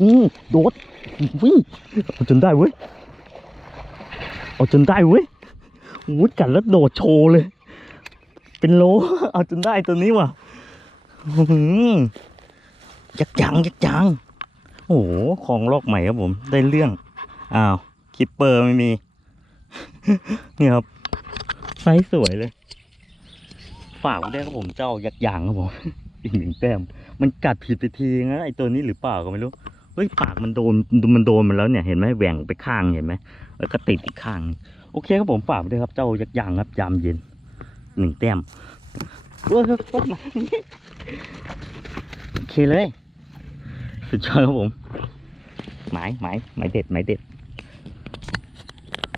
อู้โดดวิ่งเอาจนได้เว้ยเอาจนได้เว้ยอู้กัดแล้วโดดโชว์เลย เป็นโลเอาจนได้ตัวนี้ว่ะอื้อหือยักษ์ยังยักษ์ยังโอ้โหของลอกใหม่ครับผม ได้เรื่อง อ้าวคิปเปอร์ไม่มี นี่ครับไซส์สวยเลย ฝากไว้ด้วยครับผมเจ้ายักษ์ยางครับผม อีกหนึ่งแต้ม มันกัดผิดไปทีงั้นไอตัวนี้หรือเปล่าก็ไม่รู้เฮ้ยปากมันโดนมันโดนมันแล้วเนี่ยเห็นไหมแหว่งไปข้างเห็นไหมแล้วก็ติดอีกข้าง โอเคครับผมฝากไว้ด้วยครับเจ้ายักษ์ยางครับยามเย็นหนึ่งแต้มเออต้นไม้โอเคเลย สุดยอดครับผม หมายหมายหมายเด็ดหมายเด็ด